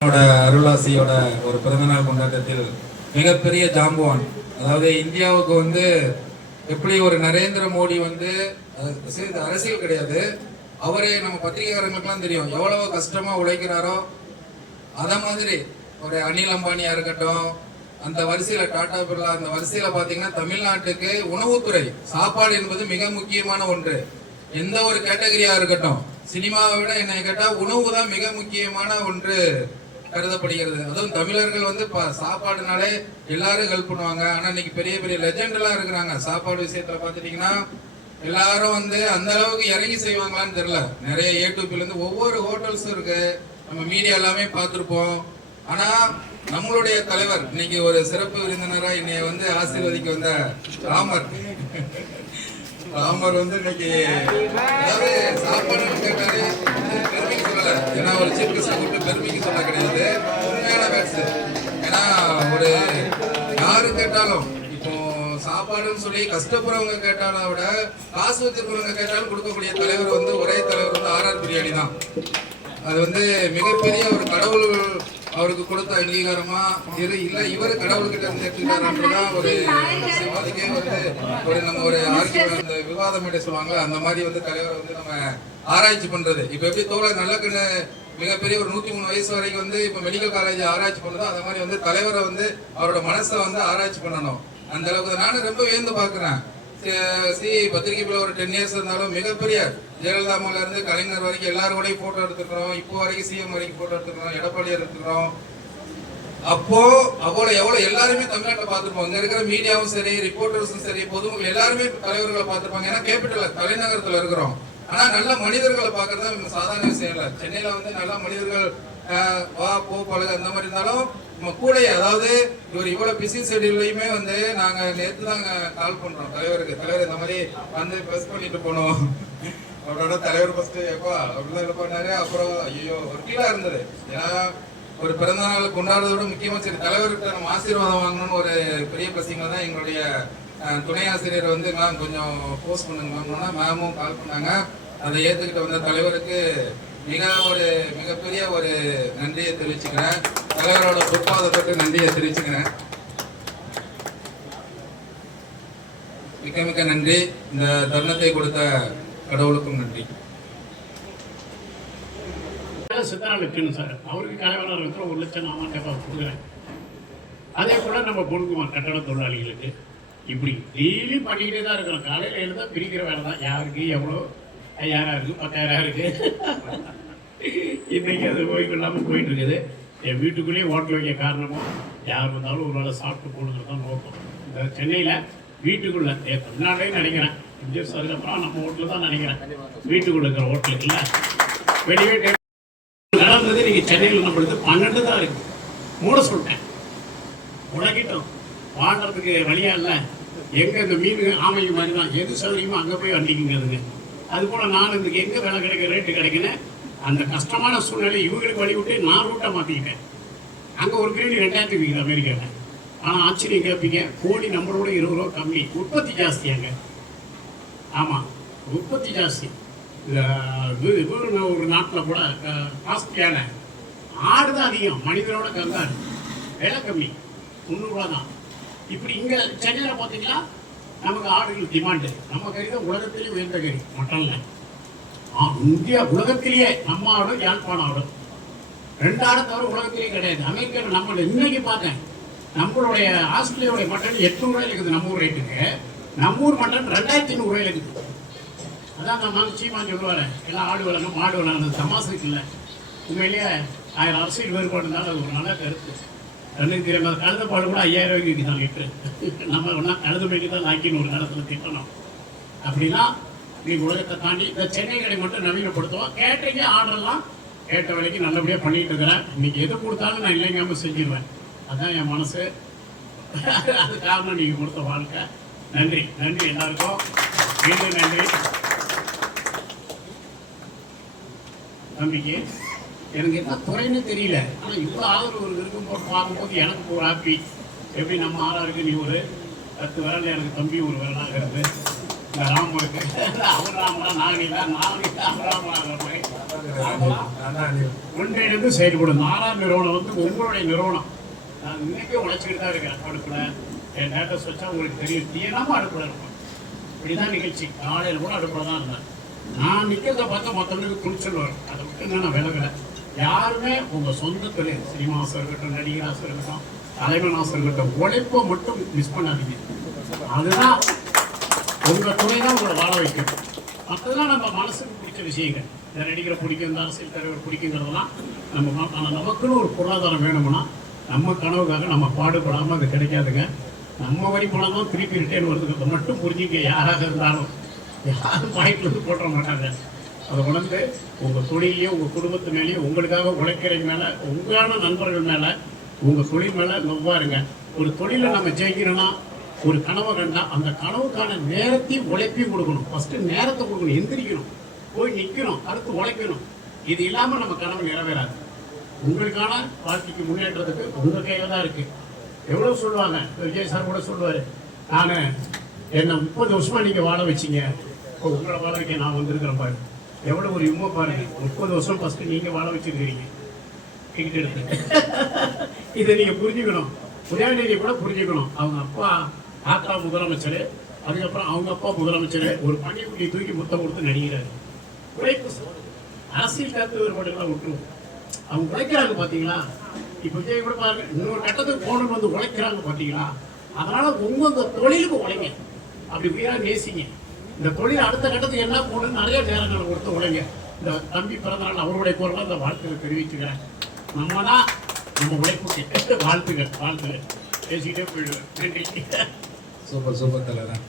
அருளாசியோட ஒரு பிறந்தநாள் கொண்டாட்டத்தில் மிகப்பெரிய ஜாம்பவான், அதாவது இந்தியாவுக்கு வந்து எப்படி ஒரு நரேந்திர மோடி வந்து அரசியல் கிடையாது, அவரே நம்ம பத்திரிகையாளர்களுக்கெல்லாம் தெரியும் எவ்வளவு கஷ்டமா உழைக்கிறாரோ. அத மாதிரி ஒரு அனில் அம்பானியா இருக்கட்டும், அந்த வரிசையில டாடா பிர்லா, அந்த வரிசையில பாத்தீங்கன்னா தமிழ்நாட்டுக்கு உணவுத்துறை சாப்பாடு என்பது மிக முக்கியமான ஒன்று. எந்த ஒரு கேட்டகரியா இருக்கட்டும், சினிமாவை விட என்ன கேட்டா உணவு தான் மிக முக்கியமான ஒன்று கருதப்படுகிறது. அதுவும் தமிழர்கள் வந்து சாப்பாடுனாலே எல்லாரும் ஹெல்ப் பண்ணுவாங்க. ஆனா இன்னைக்கு பெரிய பெரிய லெஜெண்ட் எல்லாம் இருக்கிறாங்க சாப்பாடு விஷயத்துல பாத்துட்டீங்கன்னா. எல்லாரும் வந்து அந்த அளவுக்கு இறங்கி செய்வாங்களான்னு தெரியல. நிறைய யூடியூப்ல இருந்து ஒவ்வொரு ஹோட்டல்ஸும் இருக்கு, நம்ம மீடியா எல்லாமே பார்த்திருப்போம். ஆனா நம்மளுடைய தலைவர் இன்னைக்கு ஒரு சிறப்பு விருந்தினரா என்னைய வந்து ஆசீர்வதிக்க வந்த ராமர் வந்து இன்னைக்கு அதாவது சாப்பாடு கேட்டாலே பெருமைக்கு சொல்லல, ஏன்னா ஒரு சீஃப் கெஸ்ட் கூப்பிட்டு பெருமைக்கு சொல்ல கிடையாது, உண்மையான பேட்ஸ். ஏன்னா ஒரு யாரு கேட்டாலும் இப்போ சாப்பாடுன்னு சொல்லி கஷ்டப்படுறவங்க கேட்டாலும் விட காசு வச்சிருக்கிறவங்க கேட்டாலும் கொடுக்கக்கூடிய தலைவர் வந்து ஒரே தலைவர் வந்து ஆர்ஆர் பிரியாணி தான். அது வந்து மிகப்பெரிய ஒரு கடவுள் அவருக்கு கொடுத்த அங்கீகாரமா இல்ல இவரு கடவுள்கிட்ட இருந்து எடுத்துக்கிட்டாருன்றதான் ஒரு அதுக்கே வந்து ஒரு நம்ம ஒரு ஆர்கியூமெண்ட், அந்த விவாதம் என்ன சொல்லுவாங்க, அந்த மாதிரி வந்து தலைவர் வந்து நம்ம ஆராய்ச்சி பண்றது. இப்ப எப்படி தோழர் நல்லக்குன்னு மிகப்பெரிய ஒரு 103 வயசு வரைக்கும் வந்து இப்ப மெடிக்கல் காலேஜ் ஆராய்ச்சி பண்றதோ அந்த மாதிரி வந்து தலைவரை வந்து அவரோட மனசை வந்து ஆராய்ச்சி பண்ணணும். அந்த அளவுக்கு நானும் ரொம்ப வியந்து பாக்குறேன். பத்திரிகைக்குள்ள ஒரு 10 இயர்ஸ் இருந்தாலும் மிகப்பெரிய ஜெயலலிதா அம்மால இருந்து கலைஞர் வரைக்கும் எல்லாரோடையும் போட்டோ எடுத்துக்கிறோம், இப்போ வரைக்கும் சிஎம் வரைக்கும் போட்டோ எடுத்துக்கிறோம், எடப்பாடியார் எடுத்துக்கிறோம். அப்போ எவ்வளவு எல்லாருமே தமிழ்நாட்டை பார்த்துருப்போம். இங்க இருக்கிற மீடியாவும் சரி, ரிப்போர்ட்டர்ஸும் சரி, பொதுமக்கள் எல்லாருமே தலைவர்களை பார்த்துருப்பாங்க. ஏன்னா கேபிட்டல் தலைநகரத்துல இருக்கிறோம். ஆனா நல்ல மனிதர்களை பார்க்கறது சாதாரண விஷயம் இல்லை. சென்னையில வந்து நல்ல மனிதர்கள் வா போ பழக அந்த மாதிரி இருந்தாலும் நம்ம கூட, அதாவது இவர் இவ்வளவு பிஸி ஷெட்யூல்லையுமே வந்து நாங்க நேற்று தாங்க கால் பண்றோம் தலைவருக்கு, தலைவர் இந்த மாதிரி வந்து ப்ரெஸ் பண்ணிட்டு போனோம். அவரோட தலைவர் ஃபர்ஸ்ட் எப்பா அப்படிலாம் இது பண்ணாரு. அப்புறம் ஐயோ ஒரு கீழா இருந்தது. ஏன்னா ஒரு பிறந்த நாள் கொண்டாடுறதோட முக்கியமா சரி தலைவர்கிட்ட நம்ம ஆசீர்வாதம் வாங்கணும்னு ஒரு பெரிய பிரச்சனை தான். எங்களுடைய துணை ஆசிரியர் வந்து மேம் கொஞ்சம் போஸ்ட் பண்ணுங்க மேம்னா மேமும் கால் பண்ணாங்க. அதை ஏத்துக்கிட்ட வந்த தலைவருக்கு மிகப்பெரிய ஒரு நன்றியை தெரிவிச்சுக்கிறேன். தலைவரோட பொற்பாதத்துக்கு நன்றியை தெரிவிச்சுக்கிறேன். மிக்க நன்றி. இந்த தருணத்தை கொடுத்த கடவுளுக்கும் நன்றி. சித்தராலட்சுமி சார் அவருக்கு கலைவாளர் இருக்கிற 1 லட்சம் நான் கொடுக்குறேன். அதே போல நம்ம பொண்ணுக்குமார் கட்டட தொழிலாளிகளுக்கு இப்படி டெய்லி பண்ணிக்கிட்டே தான் இருக்கிறோம். காலையில் எழுந்தா பிரிக்கிற வேலை தான். யாருக்கு எவ்வளோ 5000 இருக்கு, 10000 இருக்கு. இன்னைக்கு அது ஓய்வு இல்லாமல் போயிட்டு இருக்குது. என் வீட்டுக்குள்ளேயே ஹோட்டல் வைக்க காரணமும் யார் வந்தாலும் ஒரு வேளை சாப்பிட்டு போடுறது தான் நோக்கம். இந்த சென்னையில் வீட்டுக்குள்ளே தமிழ்நாட்டையும் நினைக்கிறேன், இந்தியர்ஸ் அதுக்கப்புறம் நம்ம ஹோட்டலில் தான் நினைக்கிறேன். வீட்டுக்குள்ள இருக்கிற ஹோட்டலுக்கு இல்லை வெளியே நடந்தது. நீங்கள் சென்னையில் நம்மளுக்கு 12 தான் இருக்கு. மூட சொல்லிட்டேன், உலகிட்டோம் வாழ்றதுக்கு வழியா இல்லை. எங்கே இந்த மீன் ஆமைக்கு மாதிரி தான், எது சௌகரியமோ அங்கே போய் வண்டிக்குங்கிறதுங்க. அதுபோல் நான் இதுக்கு எங்கே விலை கிடைக்கிற ரேட்டு கிடைக்குன்னு அந்த கஷ்டமான சூழ்நிலை இவங்களுக்கு வழி விட்டு நான் ரூட்டை மாற்றிக்கிட்டேன். அங்கே ஒரு கிரேடி 2000 விற்கிது அமெரிக்காவில். ஆனால் ஆச்சரியம் கேட்பீங்க, கோழி நம்மளோட 20 ரூபா கம்மி. உற்பத்தி ஜாஸ்தி அங்கே. ஆமாம், உற்பத்தி ஜாஸ்தி. ஒரு நாட்டில் கூட காஸ்ட்லியான ஆடு தான் அதிகம், மனிதனோட கந்தாரு விலை கம்மி, 300 ரூபா தான். இப்படி இங்கே சென்னையில் பார்த்தீங்கன்னா நமக்கு ஆடுகள் டிமாண்டு. நம்ம கறி தான் உலகத்திலேயே உயர்ந்த கறி மட்டனில். இந்தியா உலகத்திலேயே நம்ம ஆடும் யாழ்ப்பாணம் ஆடும் 2 ஆடை தவிர உலகத்திலேயே கிடையாது. அமெரிக்காவில் நம்ம இன்னைக்கு பார்த்தேன், நம்மளுடைய ஆஸ்திரேலியாவுடைய மட்டன் 800 ரூபாயில் இருக்குது நம்ம ஊர் ரேட்டுக்கு. நம்ம ஊர் மட்டன் 2500 ரூபாயில் இருக்குது. அதான் நான் சீமான் சொல்லுவார், எல்லாம் ஆடு வளரணும் மாடு வளரணும். தமாசுக்கு இல்லை, உண்மையிலேயே 1000 அரசியல் வேறுபாடு இருந்தாலும் அது ஒரு நல்ல கருத்து. கண்ணுக்கு தெரியாம கழுத பாடு கூட 5000 ரூபாய்க்கு தான் லிட்டரு. நம்ம ஒன்றா கழுத பைக்கு தான் நாக்கின்னு ஒரு காலத்தில் திட்டணும். அப்படின்னா நீ உலகத்தை தாண்டி இந்த சென்னை கடை மட்டும் நவீனப்படுத்துவோம். கேட்டீங்க ஆர்டர்லாம் கேட்ட வேலைக்கு நல்லபடியாக பண்ணிட்டு இருக்கிறேன். இன்னைக்கு எது கொடுத்தாலும் நான் இல்லைங்காமல் செஞ்சிருவேன். அதுதான் என் மனசு. அது காரணம் நீங்கள் கொடுத்த வாழ்க்கை. நன்றி நன்றி எல்லாருக்கும் மீண்டும் நன்றி. நம்பிக்கை எனக்கு என்ன துறைன்னு தெரியல, ஆனால் இவ்வளோ ஆதரவு ஒரு இருக்கும்போது பார்க்கும்போது எனக்கு ஒரு ஹாப்பி. எப்படி நம்ம ஆறாருக்கு நீ ஒரு 10 விரல், எனக்கு தம்பி ஒரு விரலாக இருக்குது. இந்த ராமருக்கு அவர் ராமரா நாகரிகா நாகரிகா ராமராக ஒன்றிணைந்து செயல்படும். நாராயண நிறுவனம் வந்து உங்களுடைய நிறுவனம். நான் இன்னைக்கு உழைச்சிக்கிட்டு தான் இருக்கிறேன். அடுப்பில் என் டேட்டஸ் வச்சா உங்களுக்கு தெரியும், தீராமல் அடுப்பில் இருக்கும். இப்படிதான் நிகழ்ச்சி. காலையில் கூட அடுப்பில் தான் இருந்தேன். நான் நிற்கிறத பார்த்தா மற்றவங்களுக்கு துணிச்சல் வரும். அதை விட்டு நான் விலகலை. யாருமே உங்கள் சொந்த தொழில், சினிமாசாக இருக்கட்டும், நடிகராக இருக்கட்டும், தலைவனாக இருக்கட்டும், உழைப்பை மட்டும் மிஸ் பண்ணாதீங்க. அதுதான் உங்கள் துணை தான் உங்களை வாழ வைக்கும். மற்றதெல்லாம் நம்ம மனசுக்கு பிடிச்ச விஷயங்கள். இந்த நடிகரை பிடிக்கும், இந்த அரசியல் தலைவர் பிடிக்குங்கிறதெல்லாம் நம்ம. ஆனால் நமக்குன்னு ஒரு பொருளாதாரம் வேணும்னா நம்ம கனவுக்காக நம்ம பாடுபடாமல் அது கிடைக்காதுங்க. நம்ம வரி பணம் தான் திருப்பி ரிட்டர்ன் வருதுங்கிறத மட்டும் புரிஞ்சுக்க. யாராக இருந்தாலும் யாரும் பாயிண்ட்லேருந்து போட்டுற மாட்டாங்க. அதை உணர்ந்து உங்கள் தொழிலையும் உங்கள் குடும்பத்து மேலேயும் உங்களுக்காக உழைக்கிறவங்க மேலே, உங்களான நண்பர்கள் மேலே, உங்கள் தொழில் மேலே நொவ்வாருங்க. ஒரு தொழிலை நம்ம ஜெயிக்கணும்னா, ஒரு கனவை கண்டா அந்த கனவுக்கான நேரத்தையும் உழைப்பையும் கொடுக்கணும். ஃபஸ்ட்டு நேரத்தை கொடுக்கணும், எந்திரிக்கணும், போய் நிற்கணும், அடுத்து உழைக்கணும். இது இல்லாமல் நம்ம கனவு நிறைவேறாது. உங்களுக்கான வாழ்க்கைக்கு முன்னேற்றத்துக்கு உங்கள் கையில் தான் இருக்குது. எவ்வளோ சொல்லுவாங்க, விஜய் சார் கூட சொல்லுவார், நான் என்னை 30 வருஷமாக நீங்கள் வாழ வச்சிங்க, இப்போ உங்களை வாழ வைக்க நான் வந்திருக்கிறேன் பாரு. எவ்வளோ ஒரு யும்மை பாருங்க. 30 வருஷம் ஃபஸ்ட்டு நீங்கள் வாழ வச்சுருக்கிறீங்க டிக்கெட் எடுத்து. இதை நீங்கள் புரிஞ்சுக்கணும். உதயநிதி கூட புரிஞ்சுக்கணும். அவங்க அப்பா தாத்தா முதலமைச்சர், அதுக்கப்புறம் அவங்க அப்பா முதலமைச்சர், ஒரு பள்ளிக்குட்டி தூக்கி முத்தம் கொடுத்து நடிக்கிறாரு. உழைப்பு அரசியல் கருத்து வேறுபாடுகளை விட்டுருவோம். அவங்க உழைக்கிறாங்க பார்த்தீங்களா? இப்போ விஜய் கூட பாருங்க, இன்னொரு கட்டத்துக்கு போகணுன்னு வந்து உழைக்கிறாங்க பார்த்தீங்களா? அதனால உங்க தொழிலுக்கு உழைங்க, அப்படி உயிராக நேசிங்க. இந்த தொழில் அடுத்த கட்டத்துக்கு என்ன போகணும்னு நிறைய நேரங்களை கொடுத்து உழைங்க. இந்த தம்பி பிறந்தநாள் அவருடைய குரலாக இந்த வாழ்த்துக்களை தெரிவிச்சுக்கிறேன். நம்ம தான் நம்ம உழைப்புக்கு வாழ்த்துக்கள். பேசிக்கிட்டே போயிடுவேன். நன்றி. சூப்பர் தலைவர்.